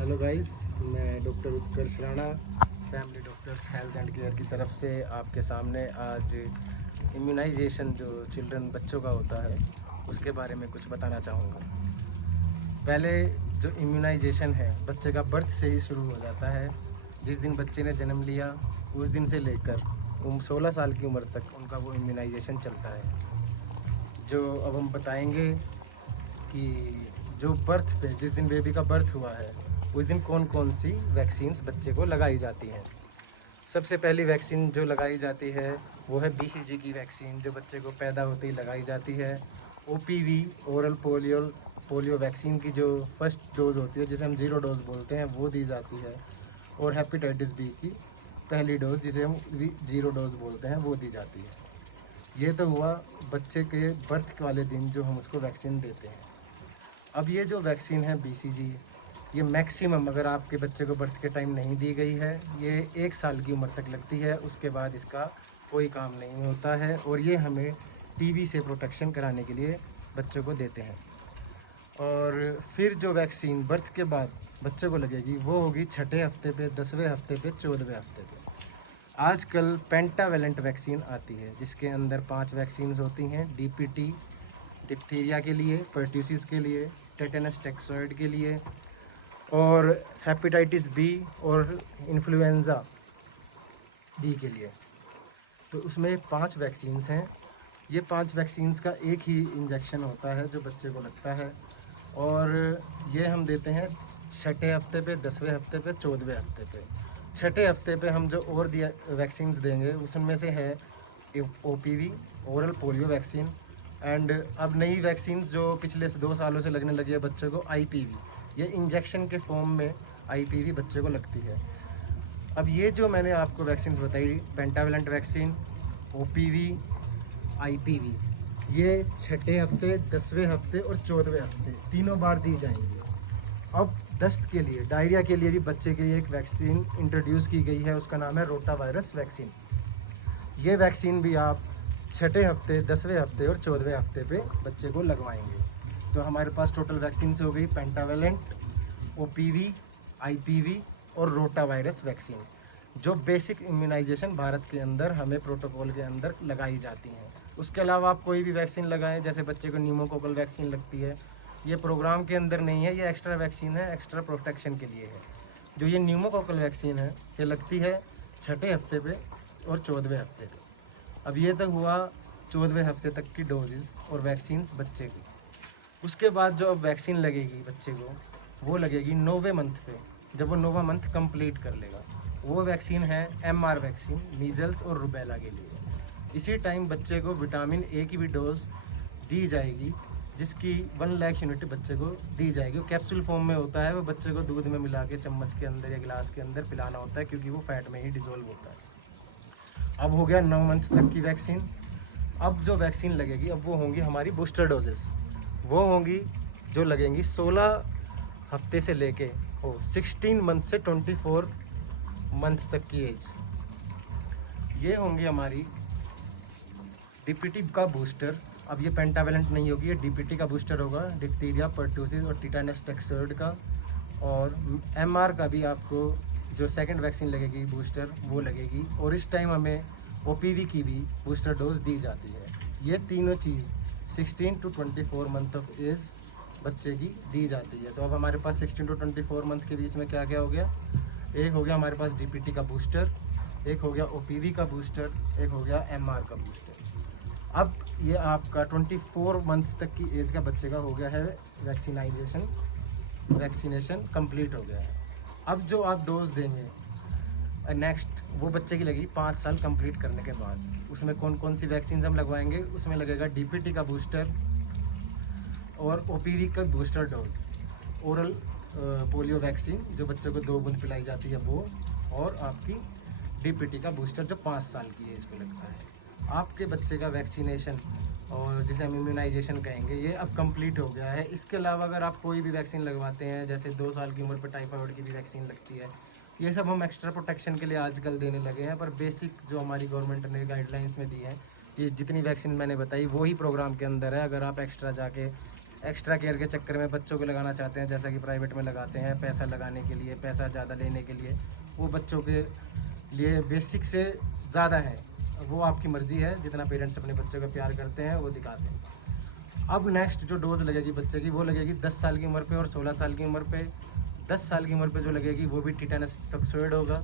Hello guys, मैं doctor Utkarsh Rana, family doctors health and care की तरफ से आपके सामने आज इम्यूनाइजेशन जो चिल्ड्रन बच्चों का होता है उसके बारे में कुछ बताना चाहूँगा। पहले जो इम्यूनाइजेशन है बच्चे का बर्थ से ही शुरू हो जाता है। जिस दिन बच्चे ने जन्म लिया उस दिन से लेकर 16 साल की उम्र तक उनका वो इम्यूनाइजेशन चलता है। जो अब हम बताएंगे कि जो बर्थ पे जिस दिन बेबी का बर्थ हुआ है उस दिन कौन कौन सी वैक्सीन्स बच्चे को लगाई जाती हैं। सबसे पहली वैक्सीन जो लगाई जाती है वो है बीसीजी की वैक्सीन, जो बच्चे को पैदा होते ही लगाई जाती है। ओपीवी ओरल पोलियो वैक्सीन की जो फर्स्ट डोज होती है, जिसे हम 0 डोज बोलते हैं, वो दी जाती है। और हेपेटाइटिस बी की पहली डोज, जिसे हम 0 डोज बोलते हैं, वो दी जाती है। ये तो हुआ बच्चे के बर्थ वाले दिन जो हम उसको वैक्सीन देते हैं। अब ये जो वैक्सीन है बीसीजी, ये मैक्सिमम अगर आपके बच्चे को बर्थ के टाइम नहीं दी गई है, ये 1 साल की उम्र तक लगती है। उसके बाद इसका कोई काम नहीं होता है और ये हमें टीबी से प्रोटेक्शन कराने के लिए बच्चों को देते हैं। और फिर जो वैक्सीन बर्थ के बाद बच्चे को लगेगी वो होगी 6ठे हफ्ते पे, 10वें हफ्ते पे, 14वें हफ्ते पे। आजकल पेंटावेलेंट वैक्सीन आती है जिसके अंदर 5 वैक्सीन होती हैं। डीपीटी डिप्थीरिया के लिए, पर्ट्यूसिस के लिए, टेटेनस टैक्सॉइड के लिए और हेपेटाइटिस बी और इन्फ्लुएंज़ा बी के लिए। तो उसमें 5 वैक्सीन्स हैं। ये 5 वैक्सीन्स का एक ही इंजेक्शन होता है जो बच्चे को लगता है और ये हम देते हैं 6ठे हफ्ते पे, 10वें हफ्ते पे, 14वें हफ्ते पे। 6ठे हफ्ते पे हम जो और दिया वैक्सीन्स देंगे उसमें से है OPV oral polio vaccine. And अब नई वैक्सीन्स जो पिछले 2 सालों से लगने लगी है बच्चों को, आईपीवी। ये इंजेक्शन के फॉर्म में आईपीवी बच्चे को लगती है। अब ये जो मैंने आपको वैक्सीन्स बताई, पेंटावेलेंट वैक्सीन, ओपीवी, आईपीवी, ये 6ठे हफ्ते, 10वें हफ्ते और 14वें हफ्ते तीनों बार दी जाएंगी। अब दस्त के लिए, डायरिया के लिए भी बच्चे के लिए एक वैक्सीन इंट्रोड्यूस की गई है, उसका नाम है रोटा वायरस वैक्सीन। ये वैक्सीन भी आप 6ठे हफ्ते, 10वें हफ्ते और 14वें हफ्ते पे बच्चे को लगवाएंगे। तो हमारे पास टोटल वैक्सीन हो गई पेंटावेलेंट, ओपीवी, आईपीवी और रोटा वायरस वैक्सीन, जो बेसिक इम्यूनाइजेशन भारत के अंदर हमें प्रोटोकॉल के अंदर लगाई जाती हैं। उसके अलावा आप कोई भी वैक्सीन लगाएं, जैसे बच्चे को न्यूमोकोकल वैक्सीन लगती है, ये प्रोग्राम के अंदर नहीं है, ये एक्स्ट्रा वैक्सीन है, एक्स्ट्रा प्रोटेक्शन के लिए है। जो ये न्यूमोकोकल वैक्सीन है ये लगती है 6ठे हफ्ते पे और 14वें हफ्ते पे। अब ये तक हुआ 14वें हफ्ते तक की डोजेज़ और वैक्सीन्स बच्चे की। उसके बाद जो अब वैक्सीन लगेगी बच्चे को, वो लगेगी 9वें मंथ पे, जब वो 9वां मंथ कंप्लीट कर लेगा। वो वैक्सीन है एमआर वैक्सीन, मीजल्स और रुबेला के लिए। इसी टाइम बच्चे को विटामिन ए की भी डोज दी जाएगी, जिसकी 1 लाख यूनिट बच्चे को दी जाएगी। वो कैप्सूल फॉर्म में होता है, वो बच्चे को दूध में मिला के चम्मच के अंदर या गिलास के अंदर पिलाना होता है, क्योंकि वो फैट में ही डिजोल्व होता है। अब हो गया 9 मंथ तक की वैक्सीन। अब जो वैक्सीन लगेगी अब वो होंगी हमारी बूस्टर डोजेस। वो होंगी जो लगेंगी 16 हफ्ते से लेके 16 मंथ से 24 मंथ्स तक की एज। ये होंगी हमारी डीपीटी का बूस्टर। अब ये पेंटावेलेंट नहीं होगी, ये डीपीटी का बूस्टर होगा, डिप्थीरिया, पर्टूसिस और टिटेनस टैक्सॉइड का। और एमआर का भी आपको जो सेकंड वैक्सीन लगेगी बूस्टर, वो लगेगी। और इस टाइम हमें ओपीवी की भी बूस्टर डोज दी जाती है। ये तीनों चीज़ 16 टू 24 मंथ ऑफ एज बच्चे की दी जाती है। तो अब हमारे पास 16 टू 24 मंथ के बीच में क्या क्या हो गया? एक हो गया हमारे पास डीपीटी का बूस्टर, एक हो गया ओपीवी का बूस्टर, एक हो गया एमआर का बूस्टर। अब ये आपका 24 मंथ्स तक की एज का बच्चे का हो गया है वैक्सीनेशन कंप्लीट हो गया है। अब जो आप डोज देंगे नेक्स्ट, वो बच्चे की लगेगी 5 साल कंप्लीट करने के बाद। उसमें कौन कौन सी वैक्सीन हम लगवाएंगे? उसमें लगेगा डीपीटी का बूस्टर और ओपीवी का booster dose, oral polio vaccine जो बच्चों को 2 बूंद पिलाई जाती है वो, और आपकी डीपीटी का बूस्टर जो 5 साल की एज पे लगता है। आपके बच्चे का वैक्सीनेशन, और जिसे हम इम्यूनाइजेशन कहेंगे, ये अब कंप्लीट हो गया है। इसके अलावा अगर आप कोई भी वैक्सीन लगवाते हैं, जैसे 2 साल की उम्र पर टाइफाइड की भी वैक्सीन लगती है, ये सब हम एक्स्ट्रा प्रोटेक्शन के लिए आजकल देने लगे हैं। पर बेसिक जो हमारी गवर्नमेंट ने गाइडलाइंस में दी है, ये जितनी वैक्सीन मैंने बताई वो ही प्रोग्राम के अंदर है। अगर आप एक्स्ट्रा जाके एक्स्ट्रा केयर के चक्कर में बच्चों को लगाना चाहते हैं, जैसा कि प्राइवेट में लगाते हैं पैसा लगाने के लिए, पैसा ज़्यादा लेने के लिए, वो बच्चों के लिए बेसिक से ज़्यादा है। वो आपकी मर्ज़ी है, जितना पेरेंट्स अपने बच्चों का प्यार करते हैं वो दिखाते हैं। अब नेक्स्ट जो डोज लगेगी बच्चे की, वो लगेगी 10 साल की उम्र पे और 16 साल की उम्र पे। 10 साल की उम्र पे जो लगेगी वो भी टीटानस टॉक्सोइड होगा,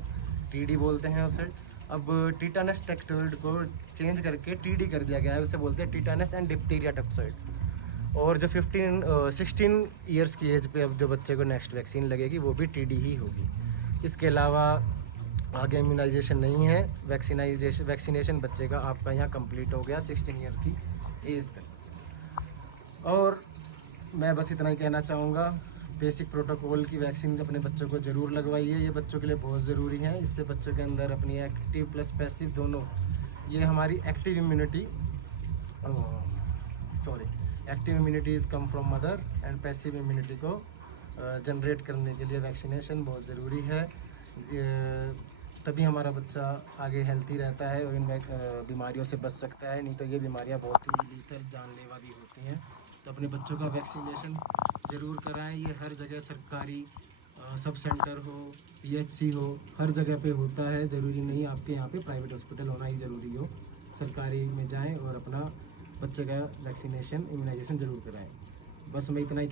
टीडी बोलते हैं उसे। अब टीटानस टॉक्सोइड को चेंज करके टीडी कर दिया गया है, उसे बोलते हैं टीटानस एंड डिप्थीरिया टॉक्सोइड। और जो 16 ईयर्स की एज पे अब जो बच्चे को नेक्स्ट वैक्सीन लगेगी वो भी टीडी ही होगी। इसके अलावा आगे इम्यूनाइजेशन नहीं है। वैक्सीनेशन बच्चे का आपका यहाँ कंप्लीट हो गया 16 ईयर की एज तक। और मैं बस इतना ही कहना चाहूँगा, बेसिक प्रोटोकॉल की वैक्सीन अपने बच्चों को ज़रूर लगवाइए, ये बच्चों के लिए बहुत ज़रूरी है। इससे बच्चों के अंदर अपनी एक्टिव प्लस पैसिव दोनों, ये हमारी active immunity is come from mother and passive immunity को जनरेट करने के लिए वैक्सीनेशन बहुत ज़रूरी है। तभी हमारा बच्चा आगे हेल्थी रहता है और इन बीमारियों से बच सकता है, नहीं तो ये बीमारियां बहुत ही लीथल, जानलेवा भी होती हैं। तो अपने बच्चों का वैक्सीनेशन ज़रूर कराएं। ये हर जगह सरकारी सब सेंटर हो, PHC हो, हर जगह पे होता है। ज़रूरी नहीं आपके यहाँ पे प्राइवेट हॉस्पिटल होना ही ज़रूरी हो। सरकारी में जाएं और अपना बच्चे का वैक्सीनेशन, इम्यूनाइजेशन ज़रूर कराएं। बस मैं इतना ही